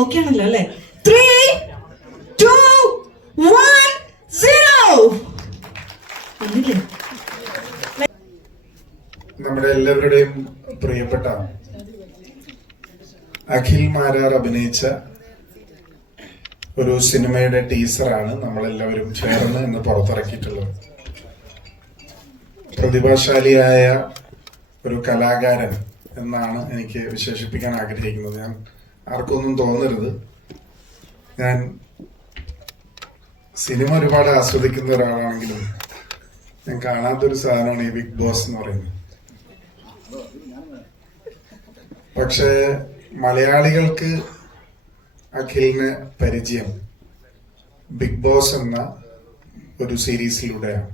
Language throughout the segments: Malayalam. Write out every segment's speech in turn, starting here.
ഓക്കെ ആണല്ലോ അല്ലേ? 3, 2, 1, 0. നമ്മുടെ എല്ലാവരുടെയും പ്രിയപ്പെട്ട അഖിൽ മാരാർ അഭിനയിച്ച ഒരു സിനിമയുടെ ടീസറാണ് നമ്മളെല്ലാവരും ചേർന്ന് ഇന്ന് പുറത്തിറക്കിയിട്ടുള്ളത്. പ്രതിഭാശാലിയായ ഒരു കലാകാരൻ എന്നാണ് എനിക്ക് വിശേഷിപ്പിക്കാൻ ആഗ്രഹിക്കുന്നത്. ഞാൻ ആർക്കൊന്നും തോന്നരുത്, ഞാൻ സിനിമ ഒരുപാട് ആസ്വദിക്കുന്ന ഒരാളാണെങ്കിലും ഞാൻ കാണാത്തൊരു സാധനമാണ് ഈ ബിഗ് ബോസ് എന്ന് പറയുന്നത്. പക്ഷേ മലയാളികൾക്ക് അഖിലിന് പരിചയം ബിഗ് ബോസ് എന്ന ഒരു സീരീസിലൂടെയാണ്.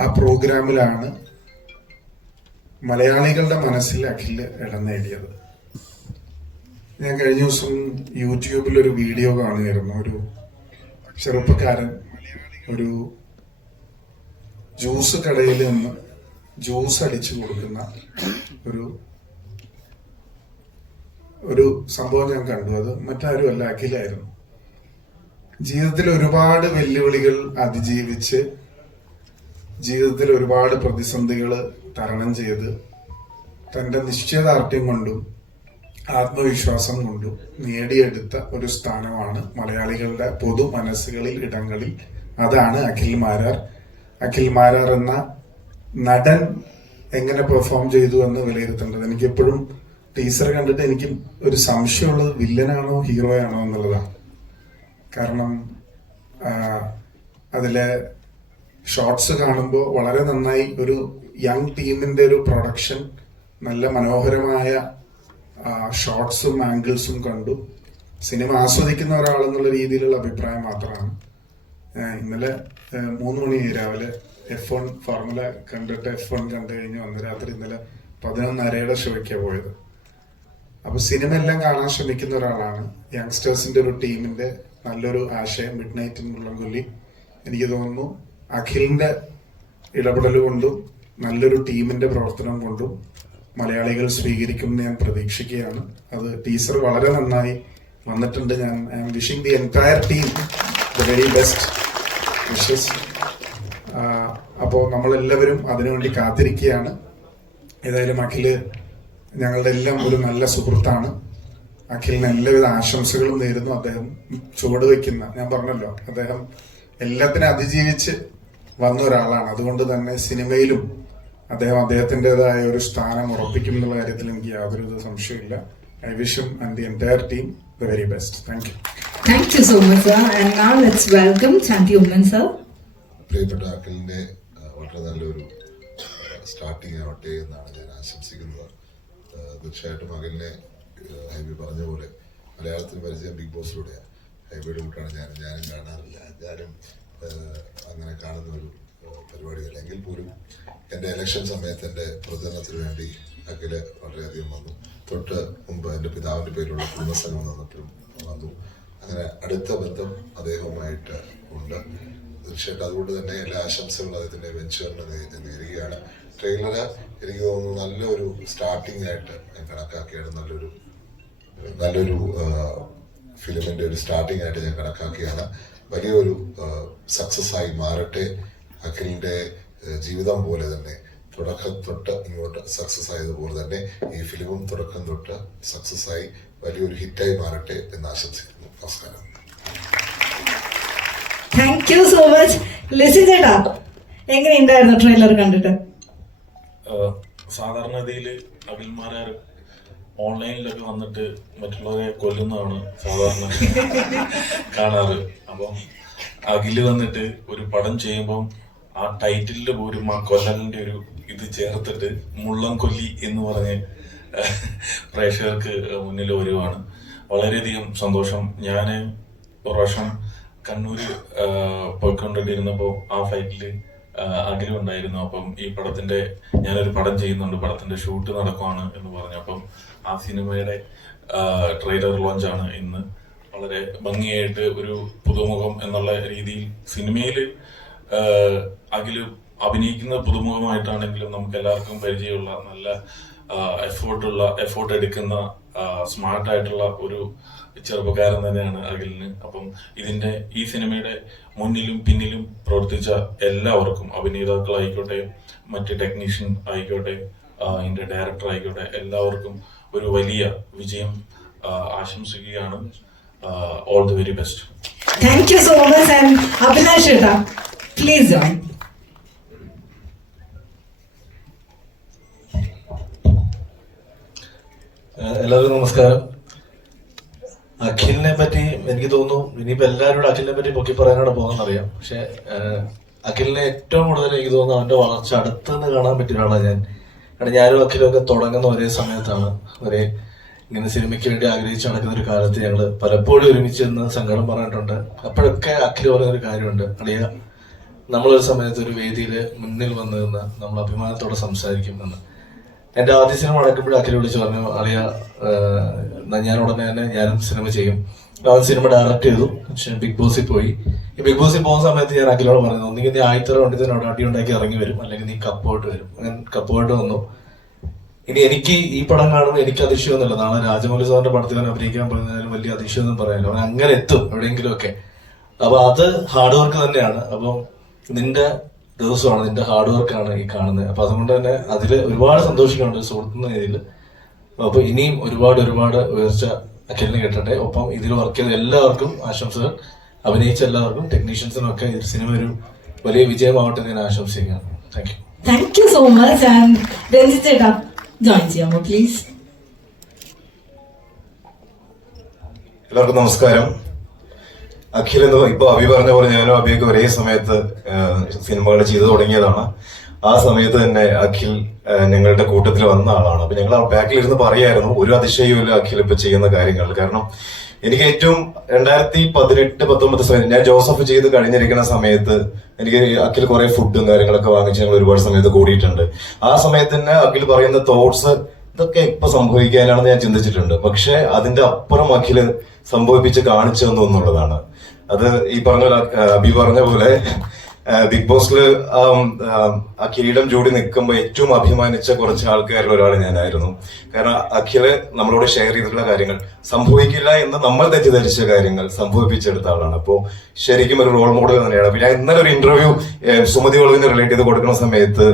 ആ പ്രോഗ്രാമിലാണ് മലയാളികളുടെ മനസ്സിൽ അഖിൽ ഇടം നേടിയത്. ഞാൻ കഴിഞ്ഞ ദിവസം യൂട്യൂബിൽ ഒരു വീഡിയോ കാണുകയായിരുന്നു. ഒരു ചെറുപ്പക്കാരൻ ഒരു ജ്യൂസ് കടയിൽ നിന്ന് ജ്യൂസ് അടിച്ചു കൊടുക്കുന്ന ഒരു സംഭവം ഞാൻ കണ്ടു. അത് മറ്റാരുമല്ല, അഖിലായിരുന്നു. ജീവിതത്തിൽ ഒരുപാട് വെല്ലുവിളികൾ അതിജീവിച്ച് ജീവിതത്തിൽ ഒരുപാട് പ്രതിസന്ധികൾ തരണം ചെയ്ത് തന്റെ നിശ്ചയദാർഢ്യം കൊണ്ടും ആത്മവിശ്വാസം കൊണ്ടും നേടിയെടുത്ത ഒരു സ്ഥാനമാണ് മലയാളികളുടെ പൊതു മനസ്സുകളിൽ ഇടങ്ങളിൽ. അതാണ് അഖിൽ മാരാർ. അഖിൽ മാരാർ എന്ന നടൻ എങ്ങനെ പെർഫോം ചെയ്തു എന്ന് വിലയിരുത്തേണ്ടത്. എനിക്കെപ്പോഴും ടീസർ കണ്ടിട്ട് എനിക്ക് ഒരു സംശയമുള്ളത് വില്ലനാണോ ഹീറോയാണോ എന്നുള്ളതാണ്. കാരണം അതിലെ ഷോർട്സ് കാണുമ്പോൾ വളരെ നന്നായി ഒരു യങ് ടീമിന്റെ ഒരു പ്രൊഡക്ഷൻ, നല്ല മനോഹരമായ ഷോർട്സും ആംഗിൾസും കണ്ടു. സിനിമ ആസ്വദിക്കുന്ന ഒരാളെന്നുള്ള രീതിയിലുള്ള അഭിപ്രായം മാത്രമാണ്. ഇന്നലെ 3 മണി രാവിലെ F1 ഫോർമുല കണ്ടിട്ട് F1 കണ്ടു കഴിഞ്ഞ് വന്ന് രാത്രി ഇന്നലെ 11:30 ഷോയ്ക്കാണ് പോയത്. അപ്പൊ സിനിമ എല്ലാം കാണാൻ ശ്രമിക്കുന്ന ഒരാളാണ്. യങ്സ്റ്റേഴ്സിന്റെ ഒരു ടീമിന്റെ നല്ലൊരു ആശയം മിഡ് നൈറ്റ് ഇൻ മുള്ളംകൊല്ലി. എനിക്ക് തോന്നുന്നു അഖിലിന്റെ ഇടപെടൽ കൊണ്ടും നല്ലൊരു ടീമിന്റെ പ്രവർത്തനം കൊണ്ടും മലയാളികൾ സ്വീകരിക്കുമെന്ന് ഞാൻ പ്രതീക്ഷിക്കുകയാണ്. അത് ടീസർ വളരെ നന്നായി വന്നിട്ടുണ്ട്. ഞാൻ I M wishing the entire team the very best wishes. അപ്പോൾ നമ്മളെല്ലാവരും അതിനുവേണ്ടി കാത്തിരിക്കുകയാണ്. ഏതായാലും അഖില് ഞങ്ങളുടെ എല്ലാം ഒരു നല്ല സുഹൃത്താണ്. അഖിലിന് എല്ലാവിധ ആശംസകളും നേരുന്നു. അദ്ദേഹം ചുവടുവെക്കുന്ന, ഞാൻ പറഞ്ഞല്ലോ, അദ്ദേഹം എല്ലാത്തിനും അതിജീവിച്ച് വന്ന ഒരാളാണ്. അതുകൊണ്ട് തന്നെ സിനിമയിലും അദ്ദേഹം അദ്ദേഹത്തിൻ്റെതായ ഒരു സ്ഥാനം ഉറപ്പിക്കും എന്നുള്ള കാര്യത്തിൽ എനിക്ക് യാതൊരു സംശയമില്ല. I wish him and the entire team the very best. Thank you. Thank you so much, sir. And now let's welcome Chanti Umman, sir. പ്രിയപ്പെട്ട അഖിലിന്റെ വളരെ നല്ലൊരു സ്റ്റാർട്ടിങ് ആവട്ടെ എന്നാണ് ഞാൻ ആശംസിക്കുന്നത്. തീർച്ചയായിട്ടും അഖിലിനെ ഹൈബി പറഞ്ഞ പോലെ മലയാളത്തിന് പരിചയം ബിഗ് ബോസിലൂടെയാണ്. ഹൈബിയുടെ കൂട്ടാണ് ഞാനും കാണാറില്ല. ഞാനും അങ്ങനെ കാണുന്ന ഒരു പരിപാടിയല്ല. എങ്കിൽ പോലും എൻ്റെ ഇലക്ഷൻ സമയത്ത് എൻ്റെ പ്രചരണത്തിന് വേണ്ടി അഖില് വളരെയധികം വന്നു. തൊട്ട് മുമ്പ് എൻ്റെ പിതാവിൻ്റെ പേരിലുള്ള കുടുംബസംഘം വന്നിട്ടും വന്നു. അങ്ങനെ അടുത്ത ബന്ധം അദ്ദേഹവുമായിട്ട് ഉണ്ട്. തീർച്ചയായിട്ടും അതുകൊണ്ട് തന്നെ എല്ലാ ആശംസകളും അദ്ദേഹത്തിൻ്റെ വെഞ്ചറിന് നേരുകയാണ്. ട്രെയിലർ എനിക്ക് തോന്നുന്നു നല്ലൊരു സ്റ്റാർട്ടിംഗ് ആയിട്ട് ഞാൻ കണക്കാക്കിയാണ്. നല്ലൊരു ഫിലിമിൻ്റെ ഒരു സ്റ്റാർട്ടിംഗ് ആയിട്ട് ഞാൻ കണക്കാക്കിയാണ്. വലിയൊരു സക്സസ് ആയി മാറട്ടെ. അഖിലിൻ്റെ ജീവിതം പോലെ തന്നെ തുടക്കം തൊട്ട് ഇങ്ങോട്ട് സക്സസ് ആയതുപോലെ തന്നെ ഈ ഫിലിമും തുടക്കം തൊട്ട് സക്സസ് ആയി വലിയൊരു ഹിറ്റായി മാറട്ടെ എന്ന് ആശംസിക്കുന്നു. നമസ്കാരം. Thank you so much. Lissy ചേട്ടാ, എങ്ങനെയുണ്ടായിരുന്നു ട്രെയിലർ കണ്ടിട്ട്? സാധാരണഗതിയിൽ അഖിൽ മാരാർ ഓൺലൈനിലൊക്കെ വന്നിട്ട് മറ്റുള്ളവരെ കൊല്ലുന്നതാണ് സാധാരണ കാണാറ്. അപ്പം അഖില് വന്നിട്ട് ഒരു പടം ചെയ്യുമ്പം ആ ടൈറ്റിലിൽ പോലും ആ കൊല്ലലിന്റെ ഒരു ഇത് ചേർത്തിട്ട് മുള്ളം കൊല്ലി എന്ന് പറഞ്ഞ് പ്രേക്ഷകർക്ക് മുന്നിൽ വരുവാണ്. വളരെയധികം സന്തോഷം. ഞാൻ ഒരു പ്രാവശ്യം കണ്ണൂര് പോയിക്കൊണ്ടിരുന്നപ്പോൾ ആ ഫ്ലൈറ്റിൽ അഖിലും ഉണ്ടായിരുന്നു. അപ്പം ഈ പടത്തിന്റെ ഞാനൊരു പടം ചെയ്യുന്നുണ്ട്, പടത്തിന്റെ ഷൂട്ട് നടക്കുവാണ് എന്ന് പറഞ്ഞു. അപ്പം ആ സിനിമയുടെ ട്രെയിലർ ലോഞ്ചാണ് ഇന്ന്. വളരെ ഭംഗിയായിട്ട് ഒരു പുതുമുഖം എന്നുള്ള രീതിയിൽ സിനിമയിൽ അഖില് അഭിനയിക്കുന്ന പുതുമുഖമായിട്ടാണെങ്കിലും നമുക്ക് എല്ലാവർക്കും പരിചയമുള്ള നല്ല എഫോർട്ട് എടുക്കുന്ന സ്മാർട്ടായിട്ടുള്ള ഒരു ചെറുപ്പക്കാരൻ തന്നെയാണ് അഖിലിന്. അപ്പം ഈ സിനിമയുടെ മുന്നിലും പിന്നിലും പ്രവർത്തിച്ച എല്ലാവർക്കും, അഭിനേതാക്കളായിക്കോട്ടെ, മറ്റ് ടെക്നീഷ്യൻ ആയിക്കോട്ടെ, ഇതിന്റെ ഡയറക്ടർ ആയിക്കോട്ടെ, എല്ലാവർക്കും ഒരു വലിയ വിജയം ആശംസിക്കുകയാണ്. All the very best. Thank you so much. And Abhilash ഏട്ടാ, പ്ലീസ് ജോയിൻ. എല്ലാവർക്കും നമസ്കാരം. അഖിലിനെ പറ്റി എനിക്ക് തോന്നുന്നു ഇനിയിപ്പോ എല്ലാവരോടും അഖിലിനെ പറ്റി പൊക്കി പറയാനോട് പോകുന്നറിയാം. പക്ഷെ അഖിലിനെ ഏറ്റവും കൂടുതൽ എനിക്ക് തോന്നുന്നു അവന്റെ വളർച്ച അടുത്തുനിന്ന് കാണാൻ പറ്റിയ ഒരാളാണ് ഞാൻ. കാരണം ഞാനും അഖിലും ഒക്കെ തുടങ്ങുന്ന ഒരേ സമയത്താണ്. ഇങ്ങനെ സിനിമയ്ക്ക് വേണ്ടി ആഗ്രഹിച്ച് നടക്കുന്ന ഒരു കാലത്ത് ഞങ്ങൾ പലപ്പോഴും ഒരുമിച്ച് നിന്ന് സങ്കടം പറഞ്ഞിട്ടുണ്ട്. അപ്പോഴൊക്കെ അഖിൽ പറയുന്നൊരു കാര്യമുണ്ട്, അളിയ നമ്മളൊരു സമയത്ത് ഒരു വേദിയിൽ മുന്നിൽ വന്നു നിന്ന് നമ്മൾ അഭിമാനത്തോടെ സംസാരിക്കുമെന്ന്. എൻ്റെ ആദ്യ സിനിമ നടക്കുമ്പോഴും അഖിൽ വിളിച്ച് പറഞ്ഞു, അളിയ ഞാൻ ഉടനെ തന്നെ ഞാനും സിനിമ ചെയ്യും. ആ സിനിമ ഡയറക്റ്റ് ചെയ്തു. പക്ഷെ ബിഗ് ബോസിൽ പോയി. ഈ ബിഗ് ബോസിൽ പോകുന്ന സമയത്ത് ഞാൻ അഖിലോട് പറഞ്ഞു, ഒന്നെങ്കിൽ നീ ആയിത്തറ വണ്ടി തന്നെ അടി ഉണ്ടാക്കി ഇറങ്ങി വരും, അല്ലെങ്കിൽ നീ കപ്പോട്ട് വരും. അങ്ങനെ കപ്പോട്ട് വന്നു. ഇനി എനിക്ക് ഈ പടം കാണുമ്പോൾ എനിക്ക് അതിശയമൊന്നുമില്ല. നാളെ രാജമൗലി സാറിന്റെ പടത്തിൽ അഭിനയിക്കാൻ പറയുന്നതിലും വലിയ അതിശയമൊന്നും പറയാനില്ല. അവൻ അങ്ങനെ എത്തും എവിടെയെങ്കിലും ഒക്കെ. അപ്പൊ അത് ഹാർഡ് വർക്ക് തന്നെയാണ്. അപ്പം നിന്റെ ദിവസമാണ്, നിന്റെ ഹാർഡ് വർക്കാണ് ഈ കാണുന്നത്. അപ്പൊ അതുകൊണ്ട് തന്നെ അതിൽ ഒരുപാട് സന്തോഷിക്കുന്നുണ്ട് സുഹൃത്തുന്ന രീതിയിൽ. അപ്പൊ ഇനിയും ഒരുപാട് ഉയർച്ച അഖിലിന് കിട്ടട്ടെ. ഒപ്പം ഇതിൽ വർക്ക് ചെയ്ത എല്ലാവർക്കും ആശംസകൾ. അഭിനയിച്ച എല്ലാവർക്കും, ടെക്നീഷ്യൻസിനും ഒക്കെ ഈ സിനിമ ഒരു വലിയ വിജയമാവട്ടെ എന്ന് ഞാൻ ആശംസിക്കുകയാണ്. Thank you. Thank you so much. And Ranjith ചേട്ടാ ജോയിൻ ചെയ്യാമോ പ്ലീസ്? എല്ലാവർക്കും നമസ്കാരം. അഖിൽ എന്ന് ഇപ്പൊ അഭി പറഞ്ഞ പോലെ ഞാനും അഭിയൊക്കെ ഒരേ സമയത്ത് സിനിമകൾ ചെയ്തു തുടങ്ങിയതാണ്. ആ സമയത്ത് തന്നെ അഖിൽ ഞങ്ങളുടെ കൂട്ടത്തിൽ വന്ന ആളാണ്. അപ്പൊ ഞങ്ങൾ ബാക്കിലിരുന്ന് പറയായിരുന്നു, ഒരു അതിശയവുമില്ല അഖിൽ ഇപ്പൊ ചെയ്യുന്ന കാര്യങ്ങൾ. കാരണം എനിക്ക് ഏറ്റവും 2018-19 സമയത്ത് ഞാൻ ജോസഫ് ചെയ്ത് കഴിഞ്ഞിരിക്കുന്ന സമയത്ത് എനിക്ക് അഖിൽ കുറെ ഫുഡും കാര്യങ്ങളൊക്കെ വാങ്ങിച്ച് ഞങ്ങൾ ഒരുപാട് സമയത്ത് കൂടിയിട്ടുണ്ട്. ആ സമയത്ത് തന്നെ അഖിൽ പറയുന്ന തോട്ട്സ് ഇതൊക്കെ ഇപ്പൊ സംഭവിക്കാനാണെന്ന് ഞാൻ ചിന്തിച്ചിട്ടുണ്ട്. പക്ഷെ അതിന്റെ അപ്പുറം അഖില് സംഭവിപ്പിച്ച് കാണിച്ചു തന്നു എന്നുള്ളതാണ്. അത് ഈ പറഞ്ഞ അഭി പറഞ്ഞ പോലെ ബിഗ് ബോസിൽ ആ കിരീടം ചൂടി നിൽക്കുമ്പോൾ ഏറ്റവും അഭിമാനിച്ച കുറച്ച് ആൾക്കാരിൽ ഒരാൾ ഞാനായിരുന്നു. കാരണം അഖില് നമ്മളോട് ഷെയർ ചെയ്തിട്ടുള്ള കാര്യങ്ങൾ സംഭവിക്കില്ല എന്ന് നമ്മൾ തെറ്റിദ്ധരിച്ച കാര്യങ്ങൾ സംഭവിപ്പിച്ചെടുത്ത ആളാണ്. അപ്പോൾ ശരിക്കും ഒരു റോൾ മോഡൽ തന്നെയാണ്. പിന്നെ ഇന്നലെ ഒരു ഇന്റർവ്യൂ സുമതി വളവിനെ റിലേറ്റ് ചെയ്ത് കൊടുക്കുന്ന സമയത്ത്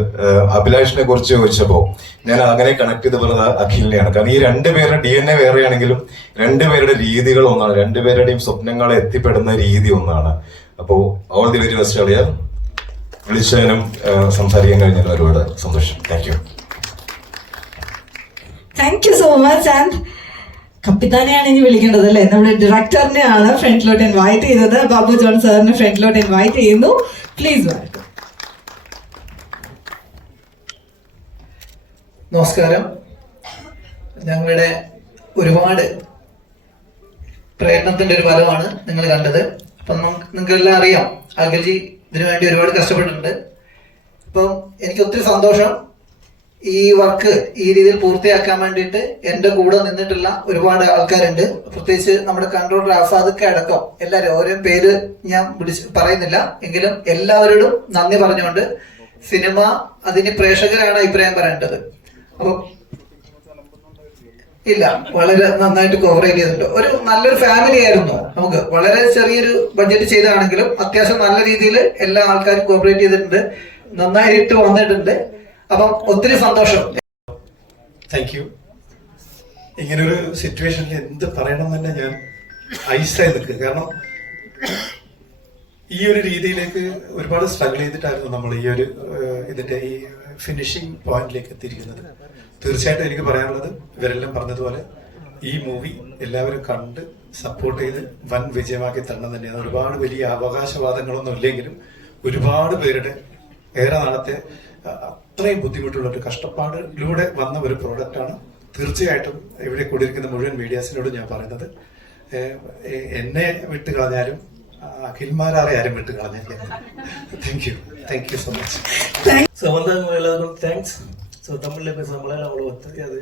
അഭിലാഷിനെ കുറിച്ച് ചോദിച്ചപ്പോൾ ഞാൻ അങ്ങനെ കണക്ട് ചെയ്ത് പറഞ്ഞത് അഖിലിനെയാണ്. കാരണം ഈ രണ്ടുപേരുടെ DNA വേറെയാണെങ്കിലും രണ്ടുപേരുടെ രീതികൾ ഒന്നാണ്, രണ്ടുപേരുടെയും സ്വപ്നങ്ങളെ എത്തിപ്പെടുന്ന രീതി ഒന്നാണ്. അപ്പോ ഓൾ ദി വെരി ബെസ്റ്റ് അളിയ. വിളിച്ചതിനും സംസാരിക്കാൻ കഴിഞ്ഞതിലും ഒരുപാട് സന്തോഷം. Thank you. Thank you so much. And കപ്പിത്താനെയാണ് ഇനി വിളിക്കേണ്ടത് അല്ലേ? നമ്മുടെ ഡയറക്ടറിനെയാണ് ഫ്രണ്ടിലോട്ട് ഇൻവൈറ്റ് ചെയ്തത്. ബാബു ജോൺ സാറിനെ ഫ്രണ്ടിലോട്ട് ഇൻവൈറ്റ് ചെയ്യുന്നു. Please welcome. നമസ്കാരം. ഞങ്ങളുടെ ഒരുപാട് പ്രയത്നത്തിന്റെ ഒരു ഫലമാണ് നിങ്ങൾ കണ്ടത്. അപ്പം നിങ്ങൾക്കെല്ലാം അറിയാം, അഖിൽജി ഇതിനു വേണ്ടി ഒരുപാട് കഷ്ടപ്പെട്ടിട്ടുണ്ട്. ഇപ്പം എനിക്ക് ഒത്തിരി സന്തോഷം. ഈ വർക്ക് ഈ രീതിയിൽ പൂർത്തിയാക്കാൻ വേണ്ടിയിട്ട് എൻ്റെ കൂടെ നിന്നിട്ടുള്ള ഒരുപാട് ആൾക്കാരുണ്ട്. പ്രത്യേകിച്ച് നമ്മുടെ കൺട്രോളർ ആസാദൊക്കെ അടക്കം എല്ലാവരും ഓരോ പേര് ഞാൻ പറയുന്നില്ല, എങ്കിലും എല്ലാവരോടും നന്ദി പറഞ്ഞുകൊണ്ട് സിനിമ അതിന് പ്രേക്ഷകരാണ് അഭിപ്രായം പറയേണ്ടത്. അപ്പം ഇല്ല, വളരെ നന്നായിട്ട് കോപ്പറേറ്റ് ചെയ്തിട്ടുണ്ട്. ഒരു നല്ലൊരു ഫാമിലി ആയിരുന്നു. നമുക്ക് വളരെ ചെറിയൊരു ബഡ്ജറ്റ് ചെയ്താണെങ്കിലും അത്യാവശ്യം നല്ല രീതിയിൽ എല്ലാ ആൾക്കാരും കോപ്പറേറ്റ് ചെയ്തിട്ടുണ്ട്, നന്നായിട്ട് വന്നിട്ടുണ്ട്. അപ്പം ഒത്തിരി സന്തോഷം. Thank U. ഇങ്ങനൊരു സിറ്റുവേഷനിൽ എന്ത് പറയണം തന്നെ ഞാൻ ഐസായി നിൽക്കുക. കാരണം ഈ ഒരു രീതിയിലേക്ക് ഒരുപാട് സ്ട്രഗിൾ ചെയ്തിട്ടായിരുന്നു നമ്മൾ ഈ ഒരു ഇതിന്റെ ഈ ഫിനിഷിംഗ് പോയിന്റിലേക്ക് എത്തിയിരിക്കുന്നത്. തീർച്ചയായിട്ടും എനിക്ക് പറയാനുള്ളത് ഇവരെല്ലാം പറഞ്ഞതുപോലെ ഈ മൂവി എല്ലാവരും കണ്ട് സപ്പോർട്ട് ചെയ്ത് വൻ വിജയമാക്കി തരണം തന്നെയാണ്. ഒരുപാട് വലിയ അവകാശവാദങ്ങളൊന്നും ഇല്ലെങ്കിലും ഒരുപാട് പേരുടെ ഏറെ നാളത്തെ അത്രയും ബുദ്ധിമുട്ടുള്ള ഒരു കഷ്ടപ്പാടിലൂടെ വന്ന ഒരു പ്രോഡക്റ്റാണ്. തീർച്ചയായിട്ടും ഇവിടെ കൂടിയിരിക്കുന്ന മുഴുവൻ മീഡിയാസിനോടും ഞാൻ പറയുന്നത്, എന്നെ വിട്ട് കളഞ്ഞാലും அகில்மாராரை யாரும் விட்டு களஞ்சிருக்கேன். Thank you so much. ஸோ வந்து எல்லாருக்கும் தேங்க்ஸ். ஸோ தமிழில் பேசுகிற மலையாளம் அவ்வளோ தெரியாது.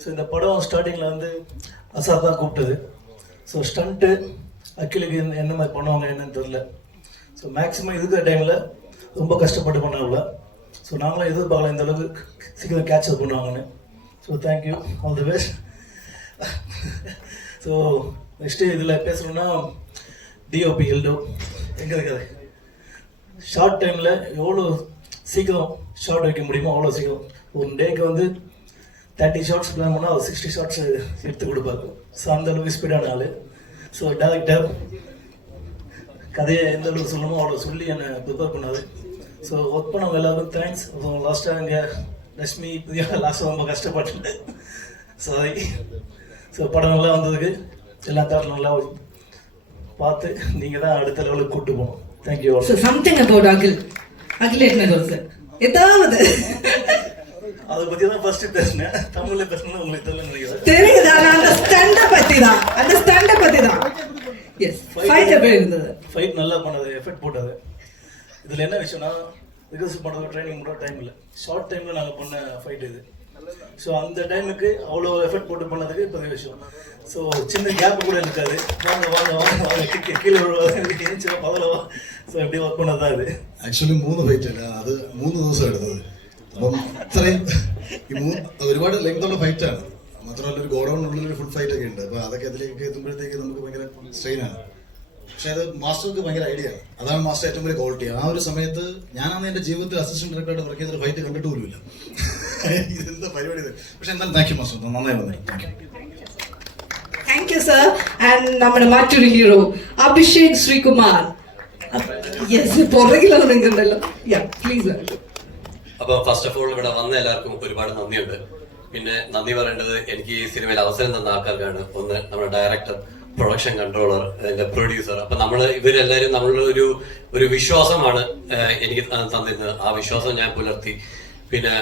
ஸோ இந்த படம் ஸ்டார்டிங்கில் வந்து அசாத் தான் கூப்பிட்டது. ஸோ ஸ்டண்ட்டு அகிலுக்கு என்ன மாதிரி பண்ணுவாங்க என்னன்னு தெரில. ஸோ மேக்ஸிமம் இருக்கிற டைமில் ரொம்ப கஷ்டப்பட்டு பண்ணாங்கள. ஸோ நாங்களும் எதிர்பார்க்கல இந்த அளவுக்கு சீக்கிரம் கேட்சப் பண்ணுவாங்கன்னு. So thank you, all the best. So next இதில் பேசணுன்னா டிஓபி எல்டோ எங்கே இருக்குது? ஷார்ட் டைமில் எவ்வளோ சீக்கிரம் ஷார்ட் வைக்க முடியுமோ அவ்வளோ சீக்கிரம். ஒரு டேக்கு வந்து 30 ஷார்ட்ஸ் பிளான் பண்ணால் அவர் 60 ஷார்ட்ஸ் எடுத்து கொடுப்பாரு. ஸோ அந்த அளவுக்கு ஸ்பீடான ஆள். ஸோ டேரக்டர் கதையை எந்த அளவுக்கு சொல்லணுமோ அவ்வளோ சொல்லி என்னை ப்ரிப்பேர் பண்ணாது. ஸோ ஒர்க் பண்ணவங்க எல்லாருக்கும் தேங்க்ஸ். ஸோ லாஸ்ட்டாக இங்கே லட்சுமி புதியா லாஸ்ட்டாக ரொம்ப கஷ்டப்பட்டு சாரி. ஸோ படம் நல்லா வந்ததுக்கு எல்லா தேட்டரும் நல்லா பார்த்து நீங்கள் தான் அடுத்த லெவலுக்கு கூப்பிட்டு போகணும். தேங்க்யூ. So something about அகிலேட் மெகோல் சார் ஏதாவது அதை பற்றி தான் ஃபர்ஸ்ட் பேசினேன். தமிழில் பேசணும்னு உங்களுக்கு தெரியல தெரியுதா? அந்த ஸ்டண்டை பற்றி தான். எஸ், ஃபைட் எப்படி இருந்தது? ஃபைட் நல்லா பண்ணது, எஃபெக்ட் போட்டது. இதில் என்ன விஷயம்னா ரிகர்சல் பண்ணுறது ட்ரைனிங் பண்ணுற டைம் இல்லை, ஷார்ட் டைமில் நாங்கள் பண்ண ஃபைட் இது. ஸோ அந்த டைமுக்கு அவ்வளோ எஃபெக்ட் போட்டு பண்ணதுக்கு பெரிய விஷயம். ஸோ சின்ன கேப் கூட இருக்காது. வாங்க வாங்க வாங்க வாங்க கீழே எழுந்துச்சு பகலவா. ஸோ எப்படி ஒர்க் பண்ணது தான் இது. ആക്ച്വലി 3 ഫൈറ്റ് അല്ല, അത് 3 ദിവസം എടുത്തത്. അപ്പം ഇത്രയും ഒരുപാട് ലെങ്തുള്ള ഫൈറ്റാണ്. മാത്രമല്ല ഒരു ഗോഡൌണിനുള്ളിൽ ഒരു ഫുൾ ഫൈറ്റ് ഒക്കെ ഉണ്ട്. അപ്പോൾ അതൊക്കെ അതിലേക്ക് എത്തുമ്പോഴത്തേക്ക് നമുക്ക് ഭയങ്കര സ്ട്രെയിനാണ്. പക്ഷെ അത് മാസ്റ്റർക്ക് ഭയങ്കര ഐഡിയ ആണ്. അതാണ് മാസ്റ്റർ ഏറ്റവും വലിയ ക്വാളിറ്റി. ആ ഒരു സമയത്ത് ഞാനാണ് എൻ്റെ ജീവിതത്തിൽ അസിസ്റ്റന്റ് ഡയറക്ടറായിട്ട് വർക്ക് ചെയ്തൊരു ഫൈറ്റ് കണ്ടിട്ട് പോലുമില്ല. ഇതെന്താ പരിപാടി ഇത്. പക്ഷെ എന്തായാലും താങ്ക് യു മാസ്റ്റർ, നന്നായി വന്നിട്ട് താങ്ക് യു സർ. ആൻഡ് നമ്മുടെ മറ്റൊരു ഹീറോ അഭിഷേക് ശ്രീകുമാർ. യെസ്, പുറകിലാണ് നിൽക്കുന്നുണ്ടല്ലോ. Yeah please. അപ്പോൾ ഫസ്റ്റ് ഓഫ് ഓൾ ഇവിടെ വന്ന എല്ലാവർക്കും ഒരുപാട് നന്ദിയുണ്ട്. പിന്നെ നന്ദി പറയേണ്ടത് എനിക്ക് ഈ സിനിമയിൽ അവസരം തന്ന ആൾക്കാർക്കാണ്. ഒന്ന് നമ്മുടെ ഡയറക്ടർ, പ്രൊഡക്ഷൻ കൺട്രോളർ, അതിന്റെ പ്രൊഡ്യൂസർ. അപ്പൊ ഇവരെല്ലാവരും നമ്മളുടെ ഒരു വിശ്വാസമാണ് എനിക്ക് തന്നിരുന്നത്. ആ വിശ്വാസം ഞാൻ പുലർത്തി. പിന്നെ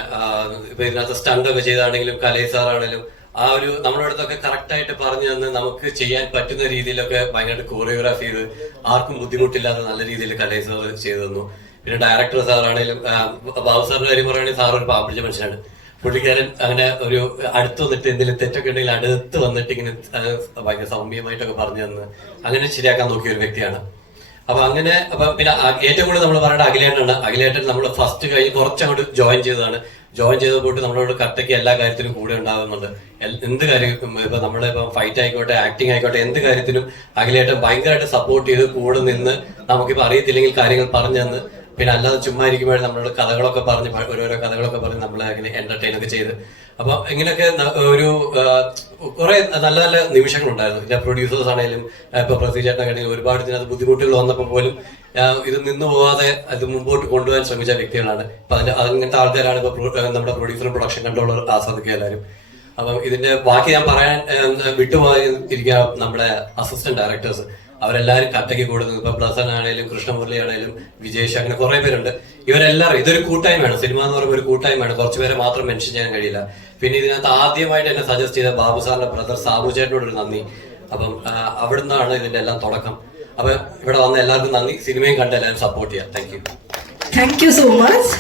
ഇപ്പൊ ഇതിനകത്ത് സ്റ്റണ്ട് ഒക്കെ ചെയ്താണെങ്കിലും കലൈ സാറാണെങ്കിലും ആ ഒരു നമ്മുടെ അടുത്തൊക്കെ കറക്റ്റ് ആയിട്ട് പറഞ്ഞു തന്ന് നമുക്ക് ചെയ്യാൻ പറ്റുന്ന രീതിയിലൊക്കെ ഭയങ്കരമായിട്ട് കോറിയോഗ്രാഫി ചെയ്ത് ആർക്കും ബുദ്ധിമുട്ടില്ലാതെ നല്ല രീതിയിൽ കലൈ സാർ ചെയ്തു തന്നു. പിന്നെ ഡയറക്ടർ സാറാണെങ്കിലും ബാബു സാറിന്റെ കാര്യം പറയുകയാണെങ്കിൽ സാർ ഒരു പാമ്പിടിച്ച മനുഷ്യനാണ്. പുള്ളിക്കാരൻ അങ്ങനെ ഒരു അടുത്ത് വന്നിട്ട് എന്തെങ്കിലും തെറ്റൊക്കെ ഉണ്ടെങ്കിൽ അടുത്ത് വന്നിട്ട് ഇങ്ങനെ ഭയങ്കര സൗമ്യമായിട്ടൊക്കെ പറഞ്ഞു തന്ന് അങ്ങനെ ശരിയാക്കാൻ നോക്കിയ ഒരു വ്യക്തിയാണ്. അപ്പൊ അങ്ങനെ പിന്നെ ഏറ്റവും കൂടുതൽ നമ്മൾ പറയേണ്ട അഖിലേട്ടനാണ്. അഖിലേട്ടൻ നമ്മൾ ഫസ്റ്റ് കഴിഞ്ഞ് കുറച്ചങ്ങോട്ട് ജോയിൻ ചെയ്തതാണ്. ജോയിൻ ചെയ്ത് പോയിട്ട് നമ്മളോട് കട്ടയ്ക്ക് എല്ലാ കാര്യത്തിനും കൂടെ ഉണ്ടാകുന്നുണ്ട്. എന്ത് കാര്യം ഇപ്പൊ നമ്മളിപ്പോ ഫൈറ്റ് ആയിക്കോട്ടെ, ആക്ടിങ് ആയിക്കോട്ടെ, എന്ത് കാര്യത്തിനും അഖിലേട്ടൻ ഭയങ്കരമായിട്ട് സപ്പോർട്ട് ചെയ്ത് കൂടെ നിന്ന് നമുക്കിപ്പോ അറിയത്തില്ലെങ്കിൽ കാര്യങ്ങൾ പറഞ്ഞു തന്ന് പിന്നെ അല്ലാതെ ചുമ്മാ ഇരിക്കുമ്പോഴും നമ്മളോട് കഥകളൊക്കെ പറഞ്ഞ് ഓരോരോ കഥകളൊക്കെ പറഞ്ഞ് നമ്മളെ അങ്ങനെ എന്റർടൈൻ ഒക്കെ ചെയ്ത് അപ്പൊ ഇങ്ങനെയൊക്കെ ഒരു കുറെ നല്ല നല്ല നിമിഷങ്ങളുണ്ടായിരുന്നു. ഇതിന്റെ പ്രൊഡ്യൂസേഴ്സ് ആണെങ്കിലും ഇപ്പൊ പ്രസിദ്ധേട്ടനാണെങ്കിലും ഒരുപാട് ഇതിനകത്ത് ബുദ്ധിമുട്ടുകൾ വന്നപ്പോൾ പോലും ഇത് നിന്നു പോകാതെ അത് മുമ്പോട്ട് കൊണ്ടുപോകാൻ ശ്രമിച്ച വ്യക്തികളാണ്. അപ്പൊ അങ്ങനത്തെ ആൾക്കാരാണ് ഇപ്പൊ നമ്മുടെ പ്രൊഡ്യൂസർ, പ്രൊഡക്ഷൻ കൺട്രോളർ, ആസ്വാദിക്കുക എല്ലാവരും. അപ്പം ഇതിന്റെ ബാക്കി ഞാൻ പറയാൻ വിട്ടുപോയിരിക്കുക നമ്മുടെ അസിസ്റ്റന്റ് ഡയറക്ടേഴ്സ്. അവരെല്ലാവരും കട്ടയ്ക്ക് കൂടുന്നു. ഇപ്പൊ പ്രസൻ ആണെങ്കിലും കൃഷ്ണമുരളി ആണെങ്കിലും വിജേഷ്, അങ്ങനെ കുറെ പേരുണ്ട്. ഇവരെല്ലാവരും ഇതൊരു കൂട്ടായ്മയാണ്. സിനിമ എന്ന് പറയുമ്പോൾ ഒരു കൂട്ടായ്മയാണ്. കുറച്ചുപേരെ മാത്രം മെൻഷൻ ചെയ്യാൻ കഴിയില്ല. പിന്നെ ഇതിനകത്ത് ആദ്യമായിട്ട് എന്നെ സജസ്റ്റ് ചെയ്ത ബാബു സാറിന്റെ ബ്രദർ സാബു ചേട്ടനോടൊരു നന്ദി. അപ്പം അവിടുന്നാണ് ഇതിന്റെ എല്ലാം തുടക്കം. അപ്പൊ ഇവിടെ വന്ന എല്ലാവർക്കും നന്ദി. സിനിമയും കണ്ട് എല്ലാവരും സപ്പോർട്ട് ചെയ്യാം. Thank you so much.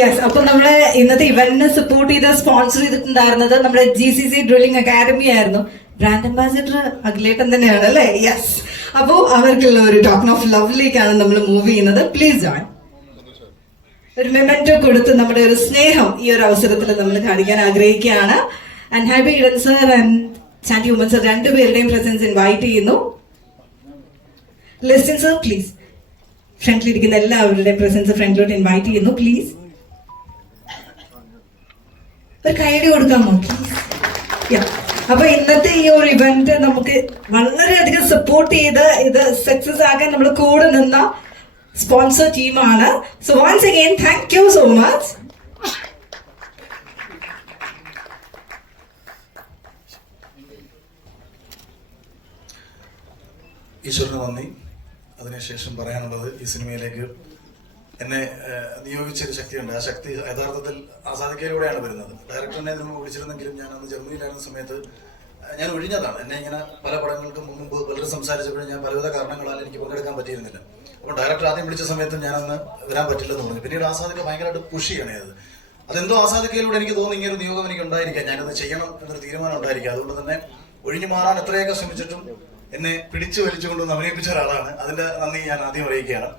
Yes, അപ്പൊ നമ്മളെ ഇന്നത്തെ ഇവന്റിനെ സപ്പോർട്ട് ചെയ്ത് സ്പോൺസർ ചെയ്തിട്ടുണ്ടായിരുന്നത് നമ്മുടെ GCC ഡ്രില്ലിംഗ് അക്കാദമി ആയിരുന്നു. ബ്രാൻഡ് അംബാസിഡർ അഖിലേട്ടൻ തന്നെയാണ് അല്ലേ? യെസ്. അപ്പോ അവർക്കുള്ള ഒരു ടോക്കൺ ഓഫ് ലവിലേക്കാണ് നമ്മൾ മൂവ് ചെയ്യുന്നത്. Please join. ഒരു മെമെന്റോ കൊടുത്ത് നമ്മുടെ ഒരു സ്നേഹം ഈ ഒരു അവസരത്തിൽ നമ്മൾ കാണിക്കാൻ ആഗ്രഹിക്കുകയാണ്. And Hibi Eden sir and Chandy Oommen sir രണ്ടുപേരുടെയും പ്രസൻസ് ഇൻവൈറ്റ് ചെയ്യുന്നു. Listen sir please. ഫ്രണ്ടിലിരിക്കുന്ന എല്ലാവരുടെയും പ്രസൻസ് ഫ്രണ്ടിലോട്ട് ഇൻവൈറ്റ് ചെയ്യുന്നു പ്ലീസ്. ഒരു കൈഡി കൊടുക്കാമോ പ്ലീസ്? അപ്പൊ ഇന്നത്തെ ഈ ഒരു ഇവന്റ് നമുക്ക് വളരെയധികം സപ്പോർട്ട് ചെയ്ത് ഇത് സക്സസ് ആക്കാൻ നമ്മൾ കൂടെ നിന്ന സ്പോൺസർ ടീമാണ്. So once again thank you so much. ഈശ്വരന് നന്ദി. അതിനുശേഷം പറയാനുള്ളത് ഈ സിനിമയിലേക്ക് എന്നെ നിയോഗിച്ചൊരു ശക്തിയുണ്ട്. ആ ശക്തി യഥാർത്ഥത്തിൽ ആസാദിക്കയിലൂടെയാണ് വരുന്നത്. ഡയറക്ടറിനെ നമ്മൾ വിളിച്ചിരുന്നെങ്കിലും ഞാൻ അന്ന് ജർമ്മനിയിലായിരുന്ന സമയത്ത് ഞാൻ ഒഴിഞ്ഞതാണ്. എന്നെ ഇങ്ങനെ പല പടങ്ങൾക്കും മുമ്പ് പലരും സംസാരിച്ചപ്പോഴും ഞാൻ പലവിധ കാരണങ്ങളാൽ എനിക്ക് പങ്കെടുക്കാൻ പറ്റിയിരുന്നില്ല. അപ്പോൾ ഡയറക്ടർ ആദ്യം വിളിച്ച സമയത്ത് ഞാനന്ന് വരാൻ പറ്റില്ലെന്ന് പറഞ്ഞു. പിന്നീട് ആസാദിക്ക ഭയങ്കരമായിട്ട് പുഷ് ചെയ്യണേ. അതെന്തോ ആസാദിക്കയിലൂടെ എനിക്ക് തോന്നി ഇങ്ങനെ ഒരു നിയോഗം എനിക്ക് ഉണ്ടായിരിക്കാം, ഞാനത് ചെയ്യണം എന്നൊരു തീരുമാനം ഉണ്ടായിരിക്കാം. അതുകൊണ്ട് തന്നെ ഒഴിഞ്ഞു മാറാൻ എത്രയൊക്കെ ശ്രമിച്ചിട്ടും എന്നെ പിടിച്ചു വലിച്ചുകൊണ്ടൊന്ന് അഭിനയിപ്പിച്ച ഒരാളാണ്. അതിന്റെ നന്ദി ഞാൻ ആദ്യം അറിയിക്കുകയാണ്.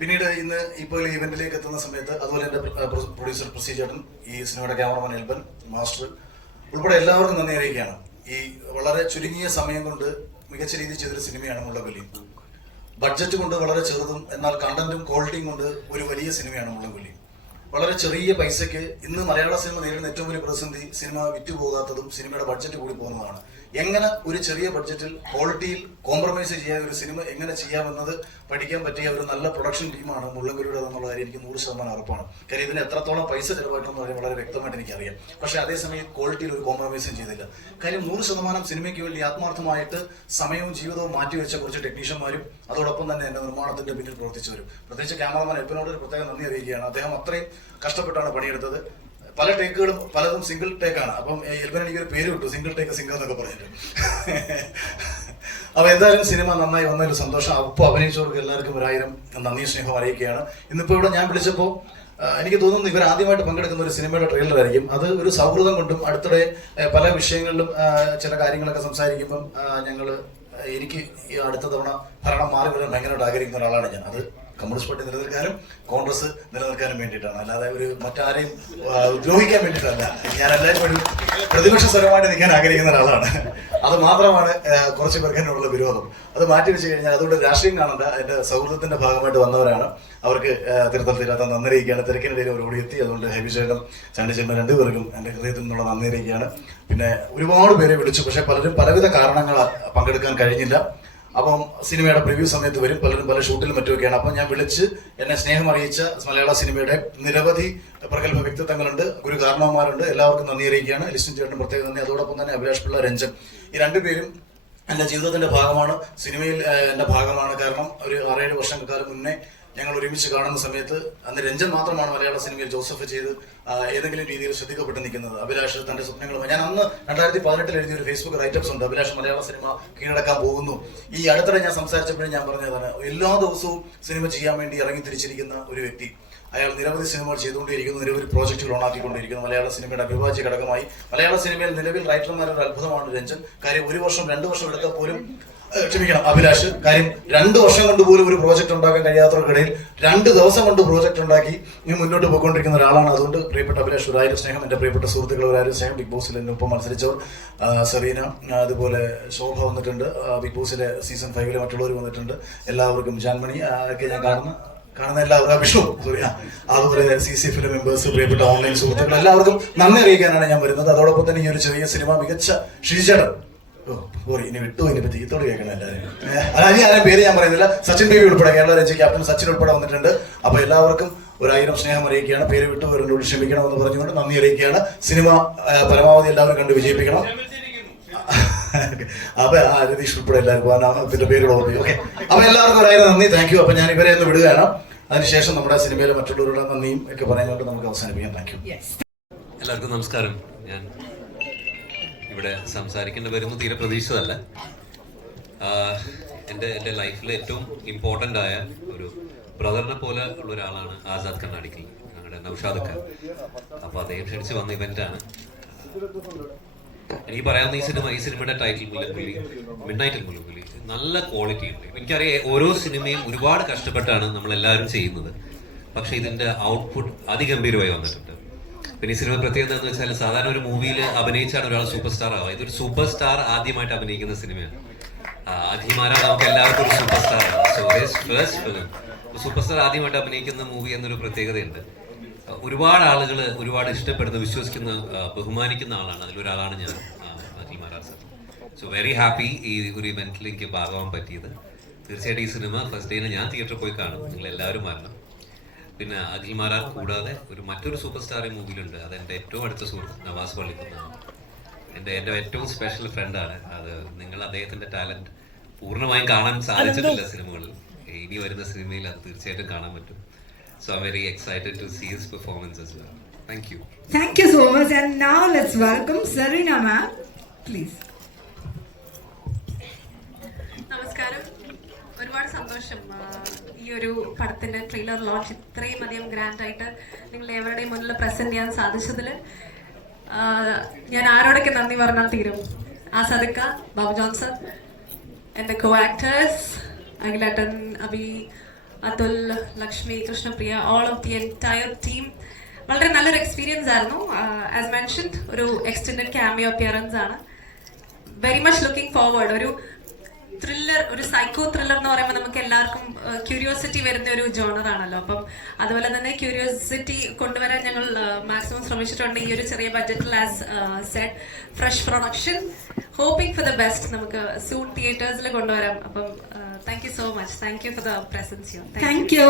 പിന്നീട് ഇന്ന് ഇപ്പോൾ ഈ ഇവന്റിലേക്ക് എത്തുന്ന സമയത്ത് അതുപോലെ എൻ്റെ പ്രൊഡ്യൂസർ പ്രസീജേട്ടൻ, ഈ സിനിമയുടെ ക്യാമറമാൻ എൽബൻ, മാസ്റ്റർ, ഉൾപ്പെടെ എല്ലാവർക്കും നന്ദി അറിയിക്കുകയാണ്. ഈ വളരെ ചുരുങ്ങിയ സമയം കൊണ്ട് മികച്ച രീതിയിൽ ചെയ്തൊരു സിനിമയാണ് മുള്ളൻകൊല്ലി. ബഡ്ജറ്റ് കൊണ്ട് വളരെ ചെറുതും എന്നാൽ കണ്ടന്റും ക്വാളിറ്റിയും കൊണ്ട് ഒരു വലിയ സിനിമയാണ് മുള്ളൻകൊല്ലി. വളരെ ചെറിയ പൈസയ്ക്ക് ഇന്ന് മലയാള സിനിമ നേരിടുന്ന ഏറ്റവും വലിയ പ്രതിസന്ധി സിനിമ വിറ്റുപോകാത്തതും സിനിമയുടെ ബഡ്ജറ്റ് കൂടി പോകുന്നതാണ്. എങ്ങനെ ഒരു ചെറിയ ബഡ്ജറ്റിൽ ക്വാളിറ്റിയിൽ കോംപ്രമൈസ് ചെയ്യാൻ ഒരു സിനിമ എങ്ങനെ ചെയ്യാമെന്നത് പഠിക്കാൻ പറ്റിയ ഒരു നല്ല പ്രൊഡക്ഷൻ ടീമാണ് മുള്ളൻകൊല്ലിയുടെ എന്നുള്ള കാര്യം എനിക്ക് 100% ഉറപ്പാണ്. കാര്യം ഇതിന് എത്രത്തോളം പൈസ ചെലവായിട്ടെന്ന് പറയാൻ വളരെ വ്യക്തമായിട്ട് എനിക്കറിയാം. പക്ഷേ അതേസമയം ക്വാളിറ്റിയിൽ ഒരു കോംപ്രമൈസും ചെയ്തില്ല. കാര്യം 100% സിനിമയ്ക്ക് വേണ്ടി ആത്മാർത്ഥമായിട്ട് സമയവും ജീവിതവും മാറ്റിവെച്ച കുറച്ച് ടെക്നീഷ്യന്മാരും അതോടൊപ്പം തന്നെ എന്റെ നിർമ്മാണത്തിന്റെ പിന്നിൽ പ്രവർത്തിച്ചവരും, പ്രത്യേകിച്ച് ക്യാമറമാൻ എപ്പിനോട് ഒരു പ്രത്യേക നന്ദി അറിയിക്കുകയാണ്. അദ്ദേഹം അത്രയും കഷ്ടപ്പെട്ടാണ് പണിയെടുത്തത്. പല ടേക്കുകളും പലതും സിംഗിൾ ടേക്കാണ്. അപ്പം എൽബൻ എനിക്കൊരു പേര് കിട്ടും, സിംഗിൾ ടേക്ക് സിംഗിൾ എന്നൊക്കെ പറഞ്ഞിട്ട്. അപ്പൊ എന്തായാലും സിനിമ നന്നായി വന്നൊരു സന്തോഷം. അപ്പോൾ അഭിനയിച്ചവർക്ക് എല്ലാവർക്കും 1000 നന്ദി സ്നേഹം അറിയിക്കുകയാണ്. ഇന്നിപ്പോ ഇവിടെ ഞാൻ വിളിച്ചപ്പോൾ എനിക്ക് തോന്നുന്നു ഇവർ ആദ്യമായിട്ട് പങ്കെടുക്കുന്ന ഒരു സിനിമയുടെ ട്രെയിലർ ആയിരിക്കും. അത് ഒരു സൗഹൃദം കൊണ്ടും അടുത്തിടെ പല വിഷയങ്ങളിലും ചില കാര്യങ്ങളൊക്കെ സംസാരിക്കുമ്പം എനിക്ക് ഈ അടുത്ത തവണ ഭരണം മാറി വരാൻ ഭയങ്കരമായിട്ട് ആഗ്രഹിക്കുന്ന ഒരാളാണ് ഞാൻ. അത് കമ്മ്യൂണിസ്റ്റ് പാർട്ടി നിലനിൽക്കാനും കോൺഗ്രസ് നിലനിൽക്കാനും വേണ്ടിയിട്ടാണ്, അല്ലാതെ ഒരു മറ്റാരെയും ദ്രോഹിക്കാൻ വേണ്ടിയിട്ടല്ല. ഞാൻ എല്ലാവരും ഒരു പ്രതിപക്ഷ സ്വരമായിട്ട് നിൽക്കാൻ ആഗ്രഹിക്കുന്ന ഒരാളാണ്. അത് മാത്രമാണ് കുറച്ച് പേർക്ക് എന്നുള്ള വിരോധം. അത് മാറ്റി വെച്ച് കഴിഞ്ഞാൽ അതുകൊണ്ട് രാഷ്ട്രീയം കാണണ്ട, എന്റെ സൗഹൃദത്തിന്റെ ഭാഗമായിട്ട് വന്നവരാണ്. അവർക്ക് തിരുത്തൽ തീരാത്ത നന്ദി അറിയിക്കുകയാണ്. തിരക്കിനിടയിൽ അവർ ഓടിയെത്തി. അതുകൊണ്ട് ഹെബിചേട്ടൻ ചണ്ടിച്ചേട്ടൻ രണ്ടുപേർക്കും എന്റെ ഹൃദയത്തിൽ നിന്നുള്ള നന്ദി അറിയിക്കുകയാണ്. പിന്നെ ഒരുപാട് പേരെ വിളിച്ചു, പക്ഷെ പലരും പലവിധ കാരണങ്ങളാൽ പങ്കെടുക്കാൻ കഴിഞ്ഞില്ല. അപ്പം സിനിമയുടെ പ്രിവ്യൂ സമയത്ത് വരും, പലരും പല ഷൂട്ടിലും മറ്റുമൊക്കെയാണ്. അപ്പം ഞാൻ വിളിച്ച് എന്നെ സ്നേഹം അറിയിച്ച മലയാള സിനിമയുടെ നിരവധി പ്രഗത്ഭ വ്യക്തിത്വങ്ങളുണ്ട്, ഗുരു കാരണവന്മാരുണ്ട്. എല്ലാവർക്കും നന്ദി അറിയിക്കുകയാണ്. ലിസ്റ്റും ചേട്ടനും പ്രത്യേക നന്ദി. അതോടൊപ്പം തന്നെ അഭിലാഷ് പിള്ള, രഞ്ജൻ, ഈ രണ്ടുപേരും എൻ്റെ ജീവിതത്തിന്റെ ഭാഗമാണ്, സിനിമയിൽ എൻ്റെ ഭാഗമാണ്. കാരണം ഒരു 6-7 വർഷക്കാലം മുന്നേ ഞങ്ങൾ ഒരുമിച്ച് കാണുന്ന സമയത്ത് അന്ന് രഞ്ജൻ മാത്രമാണ് മലയാള സിനിമയിൽ ജോസഫ് ചെയ്ത് ഏതെങ്കിലും രീതിയിൽ ശ്രദ്ധിക്കപ്പെട്ട് നിൽക്കുന്നത്. അഭിലാഷ് തന്റെ സ്വപ്നങ്ങളുമായി, ഞാൻ അന്ന് 2018 എഴുതിയ ഒരു ഫേസ്ബുക്ക് റൈറ്റപ്സ് ഉണ്ട്, അഭിലാഷ് മലയാള സിനിമ കീഴടക്കാൻ പോകുന്നു. ഈ അടുത്തിടെ ഞാൻ സംസാരിച്ചപ്പോഴും ഞാൻ പറഞ്ഞതാണ്, എല്ലാ ദിവസവും സിനിമ ചെയ്യാൻ വേണ്ടി ഇറങ്ങി തിരിച്ചിരിക്കുന്ന ഒരു വ്യക്തി. അയാൾ നിരവധി സിനിമകൾ ചെയ്തുകൊണ്ടിരിക്കുന്നു, നിരവധി പ്രോജക്റ്റുകൾ ഓണാക്കിക്കൊണ്ടിരിക്കുന്നു. മലയാള സിനിമയുടെ അവിഭാജ്യ ഘടകമായി മലയാള സിനിമയിൽ നിലവിൽ റൈറ്റർമാരുടെ ഒരു അത്ഭുതമാണ് രഞ്ജൻ. കാര്യം 1 വർഷം 2 വർഷം എടുത്താൽ പോലും അഭിലാഷ്, കാര്യം 2 വർഷം കൊണ്ട് പോലും ഒരു പ്രോജക്റ്റ് ഉണ്ടാക്കാൻ കഴിയാത്തവർക്കിടയിൽ 2 ദിവസം കൊണ്ട് പ്രോജക്റ്റ് ഉണ്ടാക്കി മുന്നോട്ട് പോയിക്കൊണ്ടിരിക്കുന്ന ഒരാളാണ്. അതുകൊണ്ട് പ്രിയപ്പെട്ട അഭിലാഷ്, 1000 സ്നേഹം. എന്റെ പ്രിയപ്പെട്ട സുഹൃത്തുക്കൾ 1000 സ്നേഹം. ബിഗ് ബോസിൽ എന്നെ ഒപ്പം മത്സരിച്ചവർ സെറീന, അതുപോലെ ശോഭ വന്നിട്ടുണ്ട്, ബിഗ് ബോസിലെ സീസൺ 5 മറ്റുള്ളവർ വന്നിട്ടുണ്ട്. എല്ലാവർക്കും ജാൻമണി ഒക്കെ ഞാൻ കാണുന്ന എല്ലാവർക്കും വിഷ്ണു അതുപോലെ CCFിലെ മെമ്പേഴ്സ്, പ്രിയപ്പെട്ട ഓൺലൈൻ സുഹൃത്തുക്കൾ, എല്ലാവർക്കും നന്ദി അറിയിക്കാനാണ് ഞാൻ വരുന്നത്. അതോടൊപ്പം തന്നെ ഈ ഒരു ചെറിയ സിനിമ മികച്ച ഷീജേട്ടൻ ഇനി വിട്ടു, ഇനി ചീത്തോട് കേൾക്കണം എല്ലാവരും. അതായത് ആരും പേര് ഞാൻ പറയുന്നില്ല, സച്ചിൻ ബേബി ഉൾപ്പെടെ, കേരള രാജ്യ ക്യാപ്റ്റൻ സച്ചിൻ ഉൾപ്പെടെ വന്നിട്ടുണ്ട്. അപ്പൊ എല്ലാവർക്കും 1000 സ്നേഹം അറിയിക്കുകയാണ്. പേര് വിട്ടുപോയവരോട് ക്ഷമിക്കണമെന്ന് പറഞ്ഞുകൊണ്ട് നന്ദി അറിയിക്കുകയാണ്. സിനിമ പരമാവധി എല്ലാവരും കണ്ട് വിജയിപ്പിക്കണം. അപ്പൊ രതീഷ് ഉൾപ്പെടെ എല്ലാവർക്കും പിന്നെ പേരുകൾ ഓർമ്മ. ഓക്കെ, അപ്പൊ എല്ലാവർക്കും 1000 നന്ദി, താങ്ക് യു. അപ്പൊ ഞാൻ ഇവരെ ഒന്ന് വിടുകയാണ്. അതിനുശേഷം നമ്മുടെ സിനിമയിലെ മറ്റുള്ളവരുടെ നന്ദിയും ഒക്കെ പറഞ്ഞുകൊണ്ട് നമുക്ക് അവസാനിപ്പിക്കാം. Thank you. എല്ലാവർക്കും നമസ്കാരം. ഞാൻ ഇവിടെ സംസാരിക്കേണ്ടി വരുന്ന തീരെ പ്രതീക്ഷിതല്ല. എൻ്റെ ലൈഫിൽ ഏറ്റവും ഇമ്പോർട്ടൻ്റ് ആയ ഒരു ബ്രദറിനെ പോലെ ഉള്ള ഒരാളാണ് ആസാദ് കണ്ണാടിക്കൽ, ഞങ്ങളുടെ നൗഷാദ് ഖാൻ. അപ്പോൾ അദ്ദേഹം ക്ഷണിച്ച് വന്ന ഇവൻ്റാണ്. എനിക്ക് പറയാവുന്ന ഈ സിനിമയുടെ ടൈറ്റിൽ മുല്ലപ്പുലി, മിഡ്നൈറ്റിൽ മുല്ലപ്പുലി, നല്ല ക്വാളിറ്റി ഉണ്ട്. എനിക്കറിയാം ഓരോ സിനിമയും ഒരുപാട് കഷ്ടപ്പെട്ടാണ് നമ്മളെല്ലാവരും ചെയ്യുന്നത്, പക്ഷെ ഇതിൻ്റെ ഔട്ട്പുട്ട് അതിഗംഭീരമായി വന്നിട്ടുണ്ട്. പിന്നെ ഈ സിനിമ പ്രത്യേകത എന്ന് വെച്ചാൽ സാധാരണ ഒരു മൂവിയിൽ അഭിനയിച്ചാണ് ഒരാൾ സൂപ്പർ സ്റ്റാർ ആവുക. ഇതൊരു സൂപ്പർ സ്റ്റാർ ആദ്യമായിട്ട് അഭിനയിക്കുന്ന സിനിമയാണ്. അഖിൽമാരാ നമുക്ക് എല്ലാവർക്കും ഒരു സൂപ്പർ സ്റ്റാർ ആണ്. So first film super star ആദ്യമായിട്ട് അഭിനയിക്കുന്ന മൂവി എന്നൊരു പ്രത്യേകതയുണ്ട്. ഒരുപാട് ആളുകൾ ഒരുപാട് ഇഷ്ടപ്പെടുന്ന, വിശ്വസിക്കുന്ന, ബഹുമാനിക്കുന്ന ആളാണ്. അതിലൊരാളാണ് ഞാൻ, അഖിൽമാരാ സാർ. സോ വെരി ഹാപ്പി ഈ ഒരു ഇവന്റിൽ എനിക്ക് ഭാഗമാകാൻ പറ്റിയത്. തീർച്ചയായിട്ടും ഈ സിനിമ ഫസ്റ്റ് ഡേയിൽ ഞാൻ തിയേറ്ററിൽ പോയി കാണും, നിങ്ങൾ എല്ലാവരും വരണം. പിന്നെ അഖിൽമാരാർ കൂടാതെ മറ്റൊരു സൂപ്പർ സ്റ്റാർ ഈ മൂവിയിലുണ്ട്. അതെൻ്റെ ഏറ്റവും അടുത്ത സുഹൃത്ത് നവാസ് പള്ളിക്കുന്നാണ്. എൻ്റെ ഏറ്റവും സ്പെഷ്യൽ ഫ്രണ്ടാണ്. അത് നിങ്ങൾ അദ്ദേഹത്തിൻ്റെ ടാലൻറ്റ് പൂർണ്ണമായും കാണാൻ സാധിച്ചിട്ടില്ല സിനിമകളിൽ. ഇനി വരുന്ന സിനിമയിൽ അത് തീർച്ചയായിട്ടും കാണാൻ പറ്റും. So I am very excited to see his performance as well. Thank you. Thank you so much. And now let's welcome Sarina ma'am, please. നമസ്കാരം. ഒരുപാട് സന്തോഷം ഈ ഒരു പടത്തിന്റെ ട്രെയിലർ ലോഞ്ച് ഇത്രയും അധികം ഗ്രാൻഡ് ആയിട്ട് നിങ്ങൾ എവരുടെയും മുന്നിൽ പ്രസന്റ് ചെയ്യാൻ സാധിച്ചതിൽ ഞാൻ ആരോടൊക്കെ നന്ദി പറഞ്ഞാൽ തീരും. ആസാദിക്ക, ബാബു ജോൺസൺ, എൻ്റെ കോ ആക്ടേഴ്സ് അഖിലേട്ടൻ, Abhi, Athul, Lakshmi, Krishnapriya, all of the entire team. വളരെ നല്ലൊരു എക്സ്പീരിയൻസ് ആയിരുന്നു. ആസ് മെൻഷൻഡ് ഒരു എക്സ്റ്റെൻഡഡ് ക്യാമിയോ അപ്പിയറൻസ് ആണ്. Very much looking forward. ഒരു ത്രില്ലർ, ഒരു സൈക്കോ ത്രില്ലർ എന്ന് പറയുമ്പോൾ നമുക്ക് എല്ലാവർക്കും ക്യൂരിയോസിറ്റി വരുന്ന ഒരു ജോണർ ആണല്ലോ. അപ്പം അതുപോലെ തന്നെ ക്യൂരിയോസിറ്റി കൊണ്ടുവരാൻ ഞങ്ങൾ മാക്സിമം ശ്രമിച്ചിട്ടുണ്ട് ഈ ഒരു ചെറിയ ബഡ്ജറ്റിൽ. As said, fresh production, hoping for the best. നമുക്ക് സൂൺ തിയേറ്റേഴ്സിൽ കൊണ്ടുവരാം. അപ്പം thank you so much. Thank you for the presence you. Thank U.